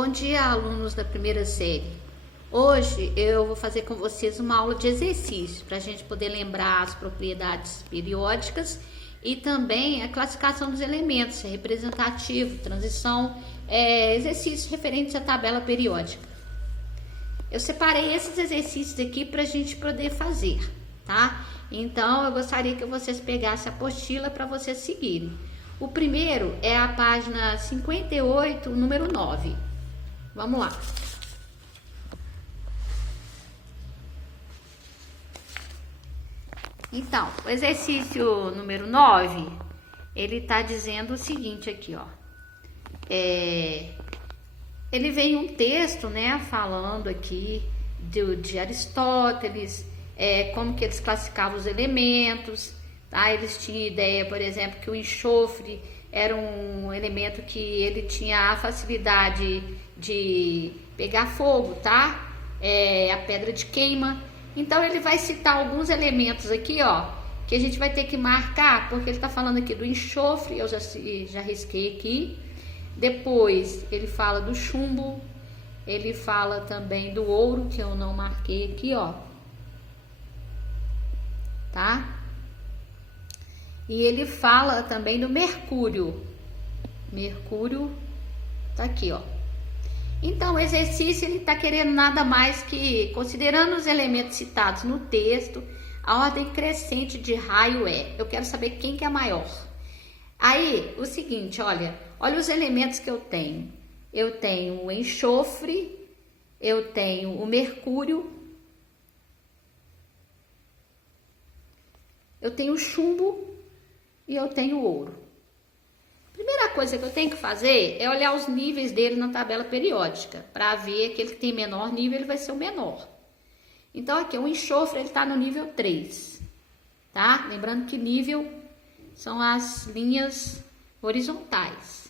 Bom dia, alunos da primeira série. Hoje eu vou fazer com vocês uma aula de exercício para a gente poder lembrar as propriedades periódicas e também a classificação dos elementos, representativo, transição, exercícios referentes à tabela periódica. Eu separei esses exercícios aqui para a gente poder fazer, tá? Então eu gostaria que vocês pegassem a apostila para vocês seguirem. O primeiro é a página 58, número 9. Vamos lá. Então, o exercício número 9, ele tá dizendo o seguinte aqui, ó. Ele vem um texto, né, falando aqui de Aristóteles, como que eles classificavam os elementos, tá? Eles tinham ideia, por exemplo, que o enxofre era um elemento que ele tinha a facilidade de pegar fogo, tá? A pedra de queima. Então ele vai citar alguns elementos aqui, ó, que a gente vai ter que marcar, porque ele tá falando aqui do enxofre, eu já risquei aqui. Depois ele fala do chumbo, ele fala também do ouro, que eu não marquei aqui, ó, tá? E ele fala também do mercúrio. Mercúrio tá aqui, ó. Então, o exercício, ele tá querendo nada mais que, considerando os elementos citados no texto, a ordem crescente de raio é. Eu quero saber quem que é maior. Aí, o seguinte, olha os elementos que eu tenho. Eu tenho o enxofre, eu tenho o mercúrio, eu tenho o chumbo e eu tenho o ouro. Primeira coisa que eu tenho que fazer é olhar os níveis dele na tabela periódica, para ver aquele que tem menor nível, ele vai ser o menor. Então, aqui, o enxofre, ele está no nível 3, tá? Lembrando que nível são as linhas horizontais.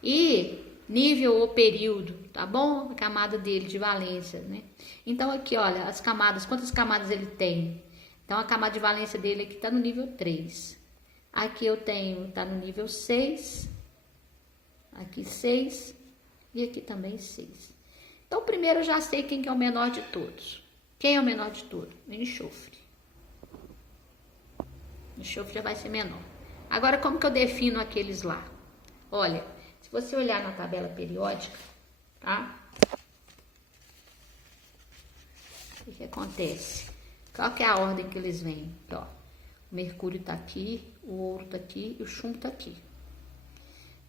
E nível ou período, tá bom? A camada dele de valência, né? Então, aqui, olha, as camadas, quantas camadas ele tem? Então, a camada de valência dele aqui está no nível 3. Aqui eu tenho, tá no nível 6, aqui 6 e aqui também 6. Então, primeiro eu já sei quem que é o menor de todos. Quem é o menor de todos? O enxofre. O enxofre já vai ser menor. Agora, como que eu defino aqueles lá? Olha, se você olhar na tabela periódica, tá? O que acontece? Qual que é a ordem que eles vêm? Aqui, ó. O mercúrio tá aqui, o ouro tá aqui e o chumbo tá aqui,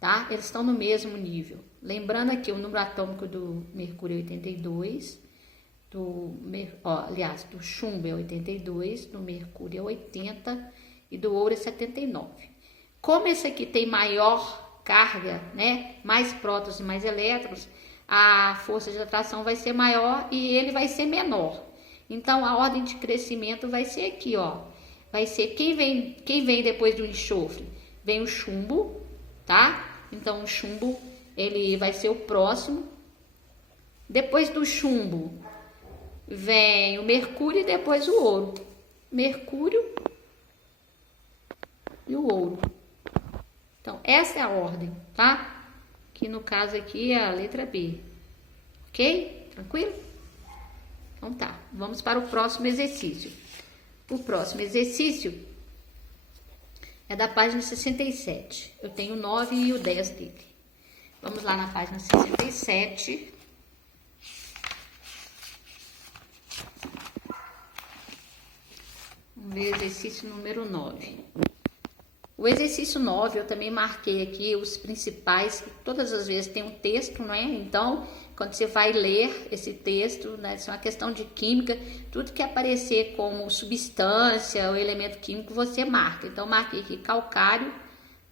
tá? Eles estão no mesmo nível. Lembrando aqui, o número atômico do mercúrio é 82, do chumbo é 82, do mercúrio é 80 e do ouro é 79. Como esse aqui tem maior carga, né? Mais prótons e mais elétrons, a força de atração vai ser maior e ele vai ser menor. Então, a ordem de crescimento vai ser aqui, ó. Vai ser quem vem depois do enxofre? Vem o chumbo, tá? Então, o chumbo, ele vai ser o próximo. Depois do chumbo, vem o mercúrio e depois o ouro. Mercúrio e o ouro. Então, essa é a ordem, tá? Que no caso aqui é a letra B. Ok? Tranquilo? Então tá, vamos para o próximo exercício. O próximo exercício é da página 67. Eu tenho o 9 e o 10 dele. Vamos lá na página 67. Vamos ver o exercício número 9. O exercício 9, eu também marquei aqui os principais, todas as vezes tem um texto, né? Então, quando você vai ler esse texto, né? Isso é uma questão de química, tudo que aparecer como substância ou elemento químico, você marca. Então, marquei aqui calcário,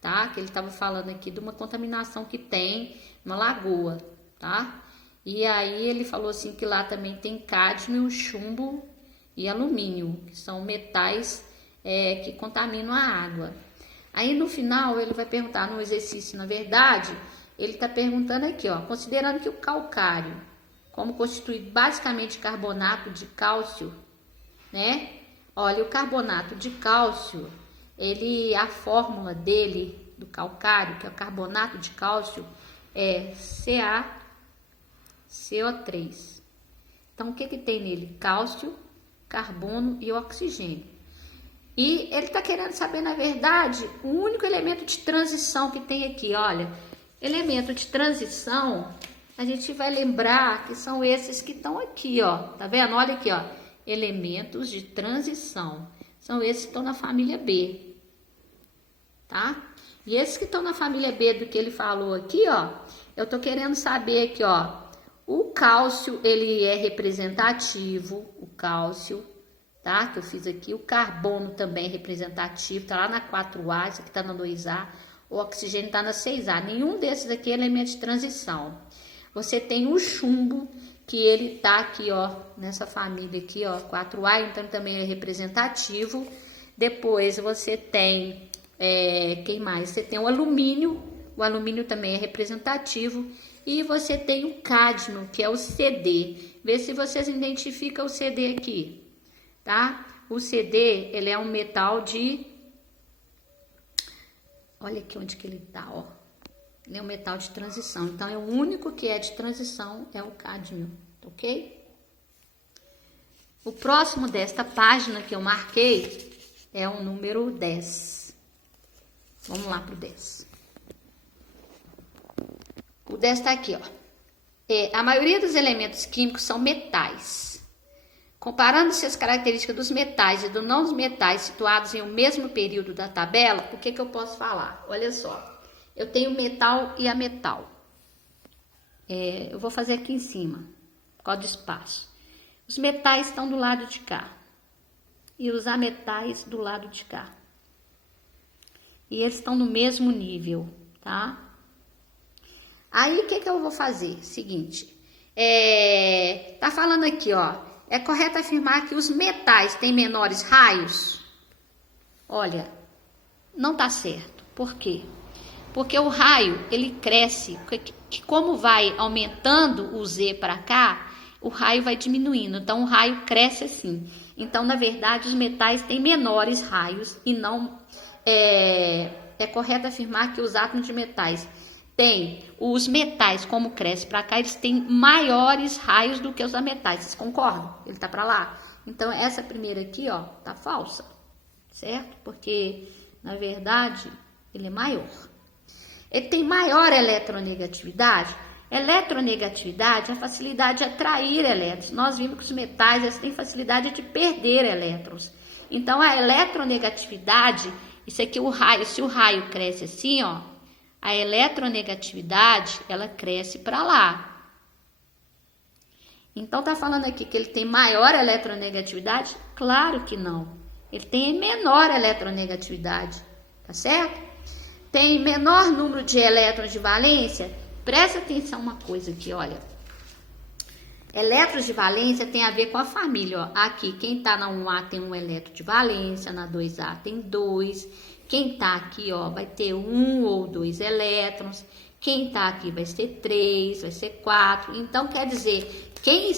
tá? Que ele estava falando aqui de uma contaminação que tem uma lagoa, tá? E aí, ele falou assim que lá também tem cádmio, chumbo e alumínio, que são metais que contaminam a água. Aí no final ele vai perguntar no exercício, na verdade, ele está perguntando aqui, ó, considerando que o calcário, como constituído basicamente de carbonato de cálcio, né? Olha, o carbonato de cálcio, a fórmula dele, do calcário, que é o carbonato de cálcio, é Ca CO3. Então, o que tem nele? Cálcio, carbono e oxigênio. E ele está querendo saber, na verdade, o único elemento de transição que tem aqui. Olha, elemento de transição, a gente vai lembrar que são esses que estão aqui, ó. Tá vendo? Olha aqui, ó. Elementos de transição. São esses que estão na família B. Tá? E esses que estão na família B do que ele falou aqui, ó. Eu tô querendo saber aqui, ó. O cálcio, ele é representativo. O cálcio, tá? Que eu fiz aqui. O carbono também é representativo. Tá lá na 4A, esse aqui tá na 2A. O oxigênio tá na 6A. Nenhum desses aqui é elemento de transição. Você tem o chumbo, que ele tá aqui, ó, nessa família aqui, ó, 4A, então também é representativo. Depois você tem, quem mais? Você tem o alumínio também é representativo. E você tem o cádmio, que é o CD. Vê se vocês identificam o CD aqui, tá? O CD, ele é um metal de... Olha aqui onde que ele tá, ó. Ele é um metal de transição. Então, é o único que é de transição é o cádmio, ok? O próximo desta página que eu marquei é o número 10. Vamos lá pro 10. O 10 está aqui, ó. A maioria dos elementos químicos são metais. Comparando-se as características dos metais e dos não metais situados em um mesmo período da tabela, o que eu posso falar? Olha só. Eu tenho metal e ametal. Eu vou fazer aqui em cima, por causa do espaço. Os metais estão do lado de cá. E os ametais do lado de cá. E eles estão no mesmo nível, tá? Aí, o que eu vou fazer? Seguinte. Tá falando aqui, ó. É correto afirmar que os metais têm menores raios? Olha, não tá certo. Por quê? Porque o raio, ele cresce, que como vai aumentando o Z para cá, o raio vai diminuindo. Então, o raio cresce assim. Então, na verdade, os metais têm menores raios e não... É correto afirmar que os átomos de metais têm... Os metais, como cresce para cá, eles têm maiores raios do que os ametais. Vocês concordam? Ele tá para lá. Então, essa primeira aqui, ó, tá falsa. Certo? Porque, na verdade, ele é maior. Ele tem maior eletronegatividade. Eletronegatividade é a facilidade de atrair elétrons. Nós vimos que os metais eles têm facilidade de perder elétrons. Então, a eletronegatividade, isso aqui, o raio, se o raio cresce assim, ó, a eletronegatividade, ela cresce para lá. Então, tá falando aqui que ele tem maior eletronegatividade? Claro que não. Ele tem menor eletronegatividade, tá certo? Tem menor número de elétrons de valência? Presta atenção uma coisa aqui, olha. Elétrons de valência tem a ver com a família, ó. Aqui, quem tá na 1A tem um elétron de valência, na 2A tem 2. Quem tá aqui, ó, vai ter 1 ou 2 elétrons. Quem tá aqui vai ser 3, vai ser 4. Então, quer dizer,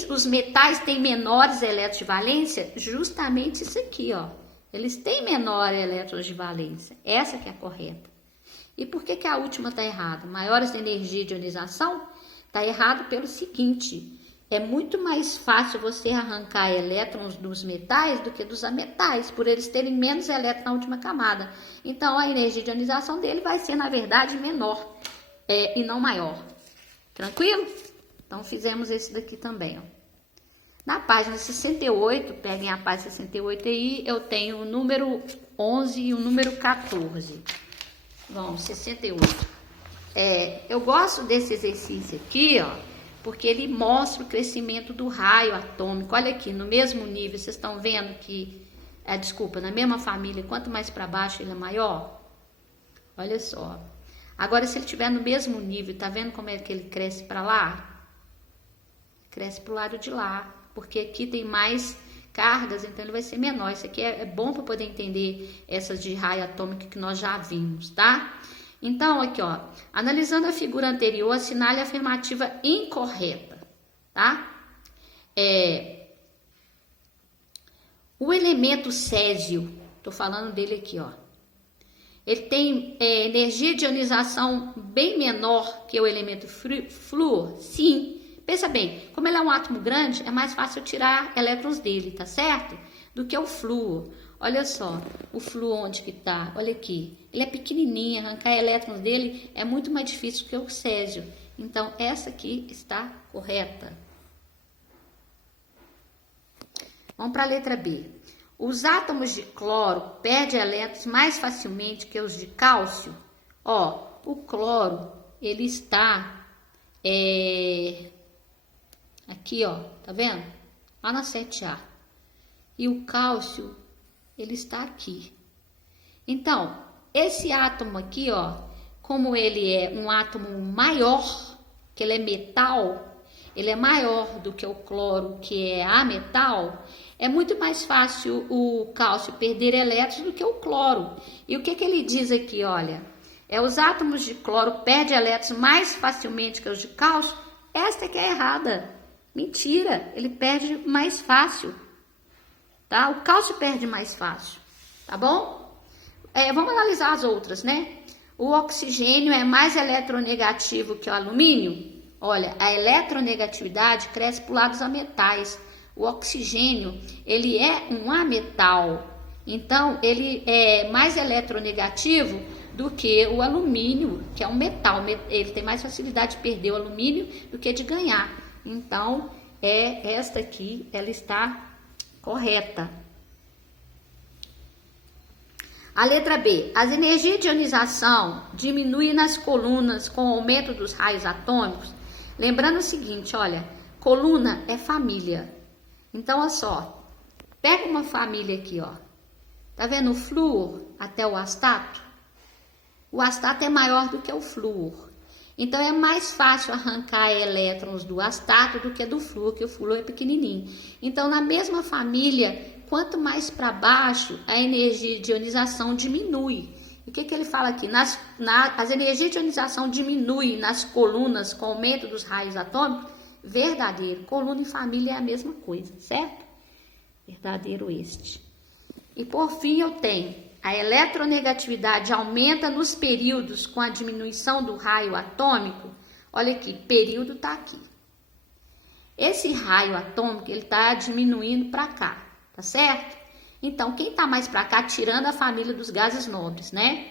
os metais têm menores elétrons de valência? Justamente isso aqui, ó. Eles têm menor elétrons de valência. Essa que é a correta. E por que a última está errada? Maiores de energia de ionização? Está errado pelo seguinte, é muito mais fácil você arrancar elétrons dos metais do que dos ametais, por eles terem menos elétrons na última camada. Então, a energia de ionização dele vai ser, na verdade, menor e não maior. Tranquilo? Então, fizemos esse daqui também, ó. Na página 68, peguem a página 68 aí, eu tenho o número 11 e o número 14. Vamos, 68. Eu gosto desse exercício aqui, ó, porque ele mostra o crescimento do raio atômico. Olha aqui, no mesmo nível, vocês estão vendo que, na mesma família, quanto mais para baixo ele é maior? Olha só. Agora, se ele estiver no mesmo nível, tá vendo como é que ele cresce para lá? Cresce para o lado de lá, porque aqui tem mais cargas, então ele vai ser menor. Isso aqui é bom para poder entender essas de raio atômico que nós já vimos, tá? Então, aqui, ó, analisando a figura anterior, assinale a afirmativa incorreta, tá? O elemento césio, tô falando dele aqui, ó, ele tem energia de ionização bem menor que o elemento flúor? Sim, Pensa bem, como ele é um átomo grande, é mais fácil eu tirar elétrons dele, tá certo? Do que o flúor. Olha só, o flúor onde que tá? Olha aqui. Ele é pequenininho, arrancar elétrons dele é muito mais difícil que o césio. Então, essa aqui está correta. Vamos para a letra B. Os átomos de cloro perdem elétrons mais facilmente que os de cálcio. Ó, o cloro, ele está aqui, ó, tá vendo? Lá na 7A. E o cálcio, ele está aqui. Então, esse átomo aqui, ó, como ele é um átomo maior, que ele é metal, ele é maior do que o cloro, que é ametal, é muito mais fácil o cálcio perder elétrons do que o cloro. E o que que ele diz aqui, olha? Os átomos de cloro perdem elétrons mais facilmente que os de cálcio. Esta que é errada. Mentira, ele perde mais fácil. Tá? O cálcio perde mais fácil, tá bom? Vamos analisar as outras, né? O oxigênio é mais eletronegativo que o alumínio? Olha, a eletronegatividade cresce para o lado dos ametais. O oxigênio, ele é um ametal. Então, ele é mais eletronegativo do que o alumínio, que é um metal. Ele tem mais facilidade de perder o alumínio do que de ganhar. Então, esta aqui, ela está correta. A letra B. As energias de ionização diminuem nas colunas com o aumento dos raios atômicos. Lembrando o seguinte, olha, coluna é família. Então, olha só, pega uma família aqui, ó. Tá vendo o flúor até o astato? O astato é maior do que o flúor. Então, é mais fácil arrancar elétrons do astato do que do flúor, que o flúor é pequenininho. Então, na mesma família, quanto mais para baixo, a energia de ionização diminui. E o que que ele fala aqui? As energias de ionização diminuem nas colunas com o aumento dos raios atômicos? Verdadeiro. Coluna e família é a mesma coisa, certo? Verdadeiro este. E por fim eu tenho, a eletronegatividade aumenta nos períodos com a diminuição do raio atômico. Olha aqui, período está aqui. Esse raio atômico, ele está diminuindo para cá, tá certo? Então, quem está mais para cá, tirando a família dos gases nobres, né?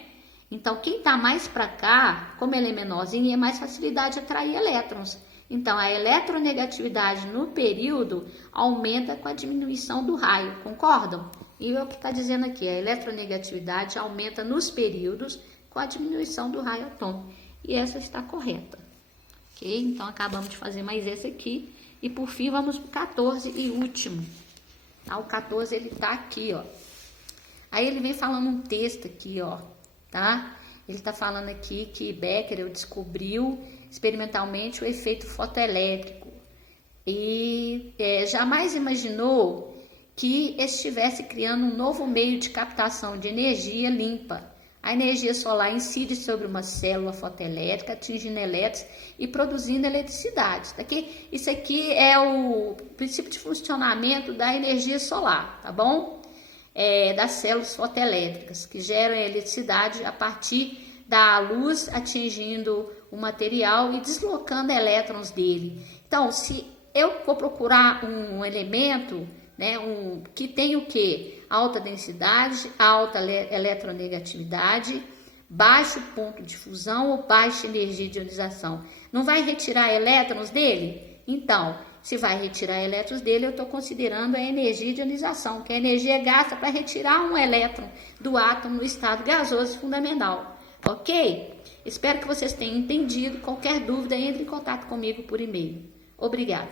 Então, quem está mais para cá, como ele é menorzinho, é mais facilidade de atrair elétrons. Então, a eletronegatividade no período aumenta com a diminuição do raio, concordam? E o que está dizendo aqui, a eletronegatividade aumenta nos períodos com a diminuição do raio atômico. E essa está correta. Ok? Então, acabamos de fazer mais esse aqui. E, por fim, vamos para o 14 e último. Tá? O 14, ele tá aqui, ó. Aí ele vem falando um texto aqui, ó, tá? Ele tá falando aqui que Becquerel descobriu experimentalmente o efeito fotoelétrico e jamais imaginou que estivesse criando um novo meio de captação de energia limpa. A energia solar incide sobre uma célula fotoelétrica, atingindo elétrons e produzindo eletricidade. Isso aqui é o princípio de funcionamento da energia solar, tá bom? Das células fotoelétricas, que geram eletricidade a partir da luz atingindo o material e deslocando elétrons dele. Então, se eu for procurar um elemento, né, que tem o quê? Alta densidade, alta eletronegatividade, baixo ponto de fusão ou baixa energia de ionização. Não vai retirar elétrons dele? Então, se vai retirar elétrons dele, eu estou considerando a energia de ionização, que é a energia gasta para retirar um elétron do átomo no estado gasoso fundamental. Ok? Espero que vocês tenham entendido. Qualquer dúvida, entre em contato comigo por e-mail. Obrigada.